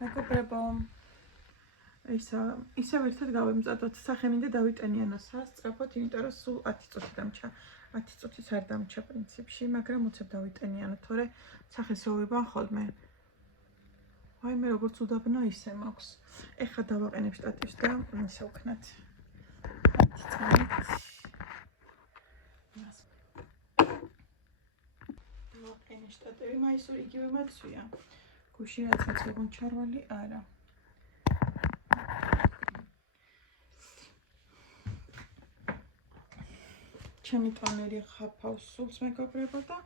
მეგობრებო, ისევ ერთად გავემწადოთ, სახე მინდა დავიტენიანო სასწრაფოდ, იმიტომ რომ სულ 10 წუთი დამჩა. 10 წუთიც არ დამჩა პრინციპში, მაგრამ უცებ დავიტენიანო, თორე სახეს ვევიბან ხოლმე. ვაიმე როგორც უდაბნო ისე მაქვს. ეხლა დავაყენებ შტატივს და ისე ვქნათ. დავაყენე შტატივი, მაისური იგივე მაცვია. გუში რაც მოცემ ჩარვალი არა. ჩემი ტონერი ხაფავს სულს მეგობრებო და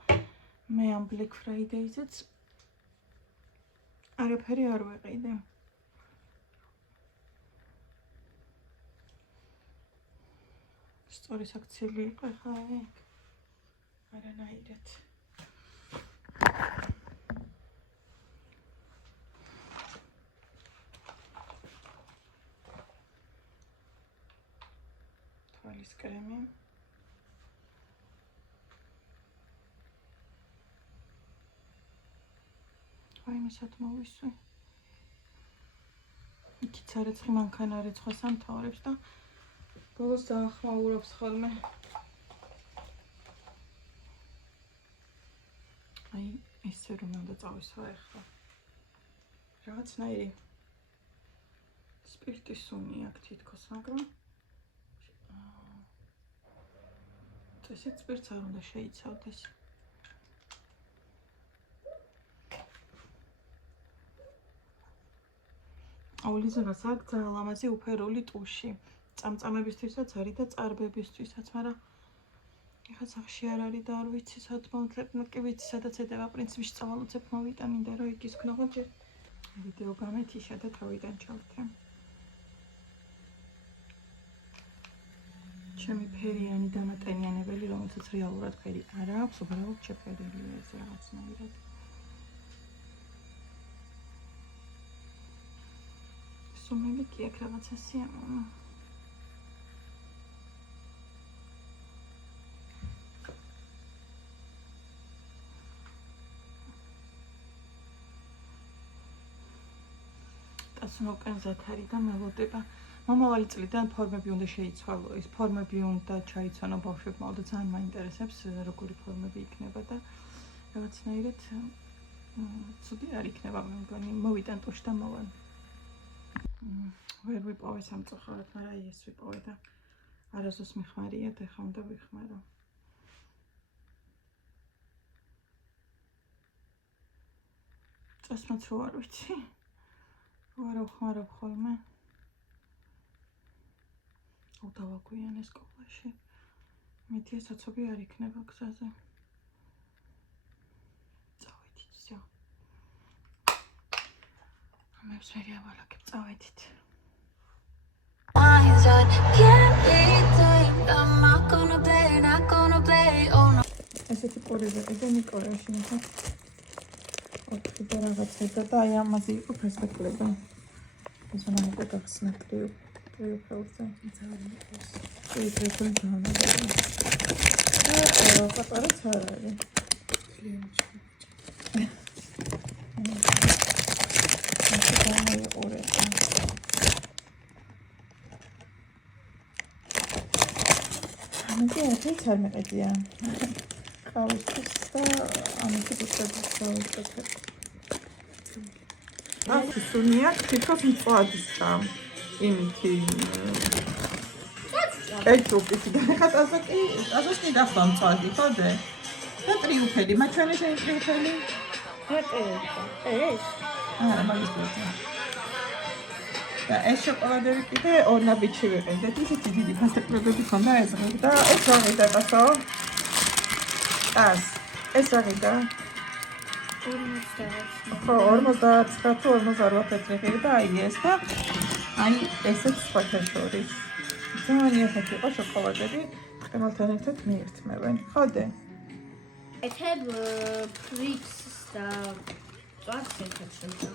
მე ამ Black Friday-ზეც არაფერი არ ვეყიდე. სწორი საქციელი იყო ხა ეგ. არანაირად. თვალის კრემი. აიმისად მოვისვი. იქით სარეცხი მანქანა რეცხვა სამთავრებს და ბოლოს დაახმაურებს ხოლმე. აი, ესე რომ უნდა წავისვა ახლა. რაღაცნაირი სპირტის სუნი აქვს თითქოს, მაგრამ წესით სპირტს არ უნდა შეიცავდეს. აულიზონას აქვს ძალიან ლამაზი უფერული ტუში. წამწამებისთვისაც არის და წარბებისთვისაც, მაგრამ ეხლა სახში არ არის და არ ვიცი სად მოვთლებ, კი ვიცი სადაც ედება პრინციპში წავალოცებ მოვიტამინდა რომ იქის ქნოღო ჯერ ვიდეო გამეთიშა და თავიდან ჩავთრე. ჩემი ფერიანი დამატენიანებელი, რომელსაც რეალურად ფერი არ აქვს, უბრალოდ შეფერილია ეს რაღაცნაირად. სუმელი კი აქ რაღაცა სიამოვნო. ტასუნოკენზად არის და მელოდება. მომავალი წლიდან ფორმები უნდა შეიცვალო, ის ფორმები უნდა ჩაიცვანო ბავშვებმა და ძალიან მაინტერესებს როგორი ფორმები იქნება და რაღაცნაირად ცუდი არ იქნება მე მგონი, მოვიტან ტუშ და მოვალ. ვერ ვიპოვე სამწუხაროდ, მაგრამ ეს ვიპოვე და არასდროს მიხმარიათ, ეხლა უნდა ვიხმარო. წასმაც რო არ ვიცი. არ ვხმარობ ხოლმე. დავაგვიანე სკოლაში. მეთია საცობი არ იქნება გზაზე. წავედით всё. ამებს ვერ ავალაგებ, წავედით. ესეთი პორები და ნიკოლაში ნახე. ოთხი და რაღაცა და აი ამაზე იყო ფესტაკლება. ეს უნდა მოგახსნა პრიუფელზე. ეს პატარაც არ არის. ეს არ მეყიდია. ყავისთვის და ამიტომ უწევს დავუწევ. აქ სუნია თვითონ მწვადისა. იმითი კეჩუპის და ხათ ასაკი დახვა მწვადი ხოდე? და ტრიუფელი, მაჩვენე შენ ტრიუფელი? ეს? არა, მაგის პროცესი. და ეს შოკოლადები კიდე ორ ნაბიჯში ვიყიდეთ. ისეთი დიდი ფასტაკრებები ხონდა ეს და ეს აღიდაბასო. ეს აღიდა. 49 და აი ეს და აი ესეც სხვათა შორის. ძალიან ისეთი იყო შოკოლადები, ყემალთან ერთად მიირთმევენ. ხოდე? ეთებ ფრიქს და წვარს ერთად შევდა.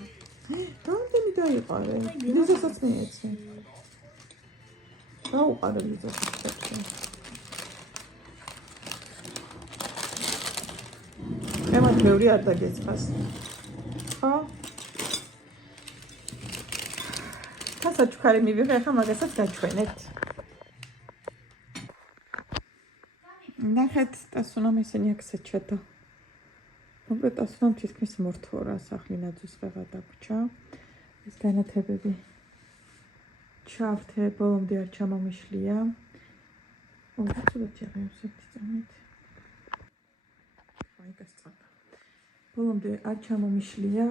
რამდენი დაიყარე? ლიზასაც მიეცი. დაუყარე ლიზასაც ხებში. ემათ ბევრი არ დაგეცხას. ხო? საჩუქარი მივიღე, ახლა მაგასაც გაჩვენებთ. ნახეთ, ტასუნამ ისინი აქ საჩვენდა. მოკლედ ტასუნამ თითქმის მორთორა სახლი ნაძვის ვეღარ დაგვრჩა. ეს განათებები ჩავთე, ბოლომდე არ ჩამომიშლია. ცუდად აღიარებს ერთი წამით. აი გასწავლა. ბოლომდე არ ჩამომიშლია,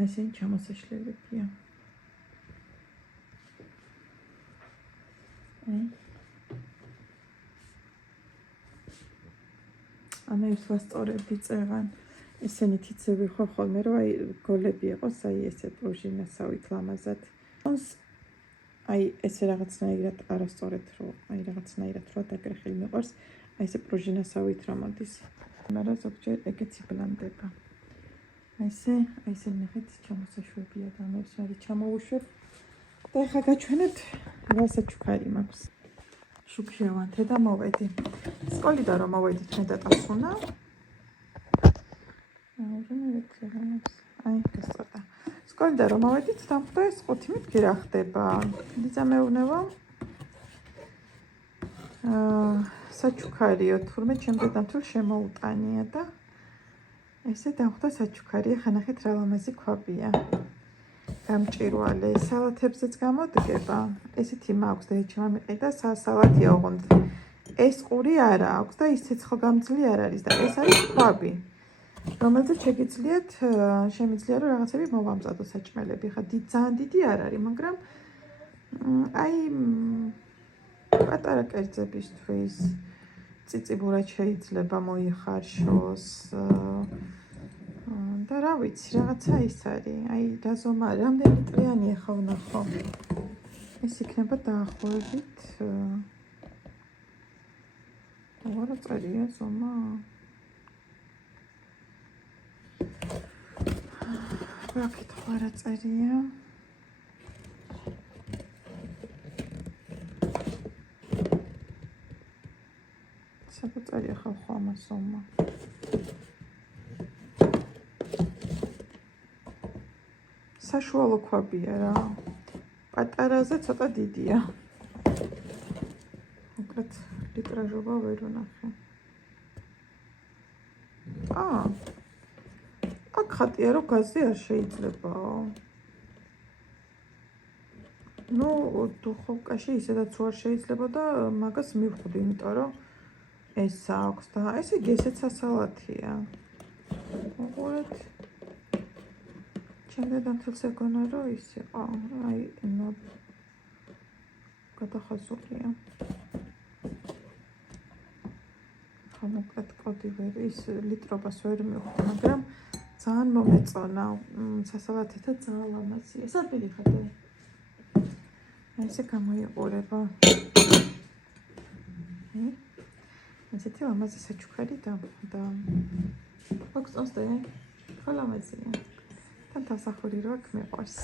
ესენი ჩამოსაშლებებია. ამა ერთ ვასწორებდი წეღან. ესენით იცევი ხო ხოლმე, რომ აი გოლები იყოს, აი ესე პრუჟინასავით ლამაზად. აი ესე რაღაცნაირად არასწორად რომ აი რაღაცნაირად რო დაგრეხილი მიყვარს, აი ესე პრუჟინასავით რა მოდის. მაგრამ ზოგჯერ ეგეც იბლანდება. აი ესე ნახეთ ჩამოსაშვებია და მე ვსვარი ჩამოუშვებ. და ახლა გაჩვენებთ რა საჩუქარი მაქვს. შუქშევანთე და მოვედი. სკოლიდან რომ მოვედით მე და ტასუნა. აი გასწორდა. სკოლიდან რომ მოვედით, დამხვდა ეს 5 მეთქი რა ხდება. დიძა მეუბნება. საჩუქარიო, თურმე ჩემ დედამთულ შემოუტანია და ესე დამხვდა საჩუქარი. ახლა ნახეთ რა ლამაზი ქვაბია. გამჭირვალე, სალათებზეც გამოდგება. ესეთი მაქვს და ეჩმა მიყიდა სალათი ოღონდ. ეს ყური არა აქვს და ის ცეცხლგამძლე არ არის და ეს არის ქვაბი. რომელზეც შემიძლია რომ რაღაცები მოვამზადო საჭმელები. ხა ძალიან დიდი არ არის, მაგრამ აი პატარა კერძებისთვის ციციბურად შეიძლება მოიხარშოს. და რა ვიცი, რაღაცა ის არის. აი დაზომა, რამდენი ტრიანია ხო ვნახო. ეს იქნება დაახლოებით რა წერია ზომა? რა კითხვა რა წერია? სადაც წერია ხალხო ამას ზომა? საშუალო ქვაბია რა. პატარაზე ცოტა დიდია. მოკლედ ლიტრაჟობა ვერ ვნახე. აქ ხატია რომ გაზი არ შეიძლებაო. ნუ დუხოვკაში ისედაც არ შეიძლება და მაგას მივხვდი, იმიტომ რომ ეს აქვს და ესე იგი ესეც სასალათია. მოკლედ ჩემ დედამთილს ეგონა რომ ის იყო, აი გადახაზულია. ხა მოკლედ კოდი ვერ ის ლიტრობას ვერ მივხვდი, მაგრამ ძალიან მომეწონა. სასალათეთა ძალიან ლამაზია. სად მიდიხართ? ესე გამოიყურება. ესეთი ლამაზი საჩუქარი და აქვს ტოსტე. ხო ლამაზია. თან დასახური რო აქ მეყვარს.